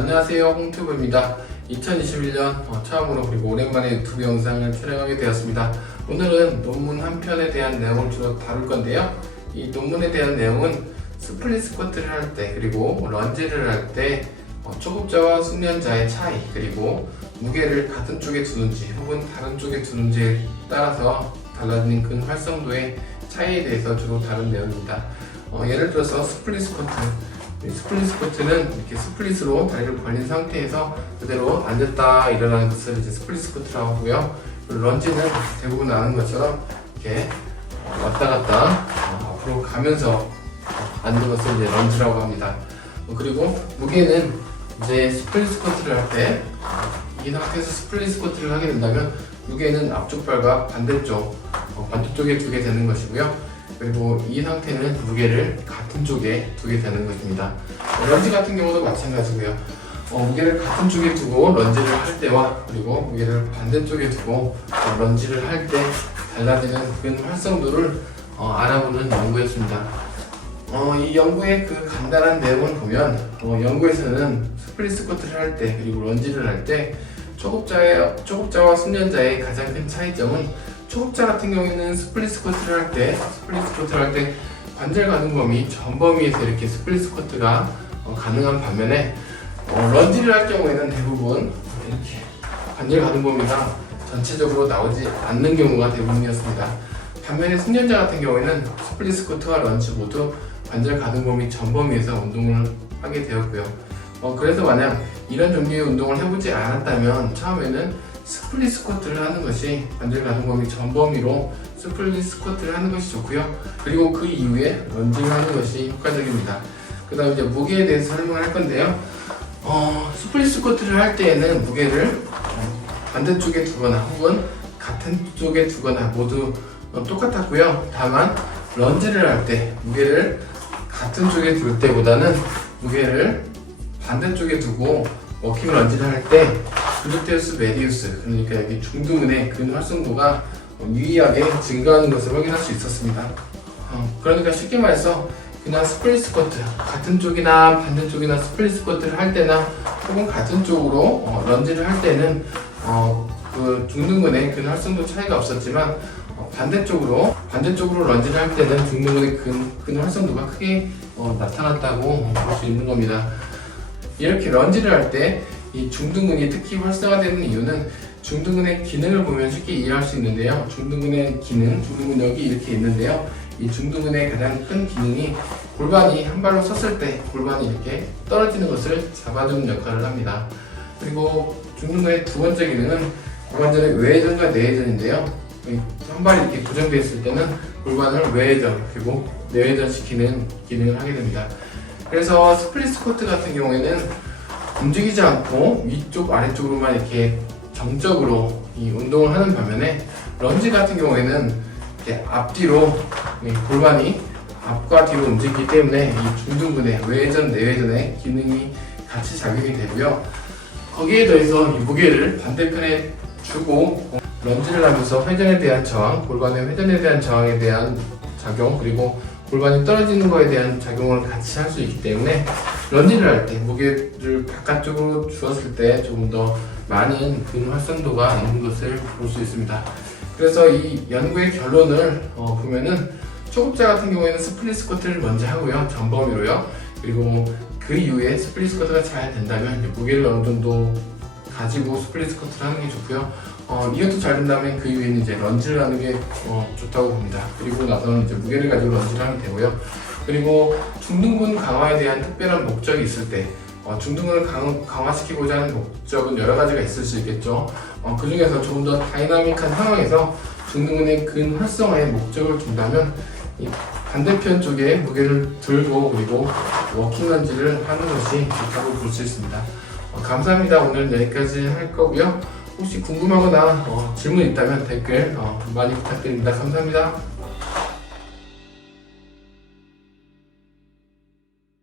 안녕하세요, 홍튜브입니다. 2021년 처음으로 그리고 오랜만에 유튜브 영상을 촬영하게 되었습니다. 오늘은 논문 한 편에 대한 내용을 주로 다룰 건데요. 이 논문에 대한 내용은 스플릿 스쿼트를 할 때 그리고 런지를 할 때 초급자와 숙련자의 차이, 그리고 무게를 같은 쪽에 두는지 혹은 다른 쪽에 두는지에 따라서 달라지는 근 활성도의 차이에 대해서 주로 다룬 내용입니다. 예를 들어서 스플릿 스쿼트. 스플릿 스쿼트는 이렇게 스플릿으로 다리를 벌린 상태에서 그대로 앉았다 일어나는 것을 이제 스플릿 스쿼트라고 하고요. 런지는 대부분 아는 것처럼 이렇게 왔다 갔다 앞으로 가면서 앉는 것을 이제 런지라고 합니다. 그리고 무게는 이제 스플릿 스쿼트를 할 때 이 상태에서 스플릿 스쿼트를 하게 된다면 무게는 앞쪽 발과 반대쪽에 두게 되는 것이고요. 그리고 이 상태는 무게를 같은 쪽에 두게 되는 것입니다. 런지 같은 경우도 마찬가지고요. 무게를 같은 쪽에 두고 런지를 할 때와 그리고 무게를 반대쪽에 두고 런지를 할 때 달라지는 근 활성도를 알아보는 연구였습니다. 이 연구의 그 간단한 내용을 보면 연구에서는 스플릿 스쿼트를 할 때 그리고 런지를 할 때 초급자와 숙련자의 가장 큰 차이점은 초급자 같은 경우에는 스플릿 스쿼트를 할 때 관절 가동 범위 전 범위에서 이렇게 스플릿 스쿼트가 가능한 반면에 런지를 할 경우에는 대부분 이렇게 관절 가동 범위가 전체적으로 나오지 않는 경우가 대부분이었습니다. 반면에 숙련자 같은 경우에는 스플릿 스쿼트와 런지 모두 관절 가동 범위 전 범위에서 운동을 하게 되었고요. 그래서 만약 이런 종류의 운동을 해보지 않았다면 처음에는 스플릿 스쿼트를 하는 것이 관절 가동 범위 전 범위로 스플릿 스쿼트를 하는 것이 좋고요. 그리고 그 이후에 런지를 하는 것이 효과적입니다. 그 다음 이제 무게에 대해서 설명을 할 건데요. 스플릿 스쿼트를 할 때에는 무게를 반대쪽에 두거나 혹은 같은 쪽에 두거나 모두 똑같았고요. 다만 런지를 할 때 무게를 같은 쪽에 둘 때보다는 무게를 반대쪽에 두고 워킹 런지를 할 때 글루테우스 메디우스, 그러니까 여기 중둔근의 근 활성도가 유의하게 증가하는 것을 확인할 수 있었습니다. 그러니까 쉽게 말해서 그냥 스플릿 스쿼트, 같은 쪽이나 반대쪽이나 스플릿 스쿼트를 할 때나 혹은 같은 쪽으로 런지를 할 때는 그 중둔근의 근 활성도 차이가 없었지만 반대쪽으로 런지를 할 때는 중둔근의 근 활성도가 크게 나타났다고 볼 수 있는 겁니다. 이렇게 런지를 할 때 이 중둔근이 특히 활성화되는 이유는 중둔근의 기능을 보면 쉽게 이해할 수 있는데요. 중둔근의 기능, 중둔근력이 이렇게 있는데요. 이 중둔근의 가장 큰 기능이 골반이 한 발로 섰을 때 골반이 이렇게 떨어지는 것을 잡아주는 역할을 합니다. 그리고 중둔근의 두 번째 기능은 고관절의 외회전과 내회전인데요. 한 발이 이렇게 고정되어 있을 때는 골반을 외회전 그리고 내회전시키는 기능을 하게 됩니다. 그래서 스플릿 스쿼트 같은 경우에는 움직이지 않고 위쪽 아래쪽으로만 이렇게 정적으로 이 운동을 하는 반면에 런지 같은 경우에는 이렇게 앞뒤로 골반이 앞과 뒤로 움직이기 때문에 이 중둔근의 외회전 내회전의 기능이 같이 작용이 되고요. 거기에 더해서 이 무게를 반대편에 주고 런지를 하면서 회전에 대한 저항, 골반의 회전에 대한 저항에 대한 작용, 그리고 골반이 떨어지는 것에 대한 작용을 같이 할 수 있기 때문에 런지를 할 때 무게를 바깥쪽으로 주었을 때 조금 더 많은 근 활성도가 있는 것을 볼 수 있습니다. 그래서 이 연구의 결론을 보면은 초급자 같은 경우에는 스플릿 스쿼트를 먼저 하고요, 전범위로요. 그리고 그 이후에 스플릿 스쿼트가 잘 된다면 이제 무게를 어느 정도 가지고 스플릿 스쿼트를 하는 게 좋고요. 이것도 잘 된다면 그 이후에는 이제 런지를 하는 게 좋다고 봅니다. 그리고 나서는 이제 무게를 가지고 런지를 하면 되고요. 그리고 중둔근 강화에 대한 특별한 목적이 있을 때 중둔근을 강화시키고자 하는 목적은 여러 가지가 있을 수 있겠죠. 그 중에서 조금 더 다이나믹한 상황에서 중둔근의 근 활성화에 목적을 둔다면 이 반대편 쪽에 무게를 들고 그리고 워킹 런지를 하는 것이 좋다고 볼 수 있습니다. 감사합니다. 오늘 여기까지 할 거고요. 혹시 궁금하거나 질문 있다면 댓글 많이 부탁드립니다. 감사합니다.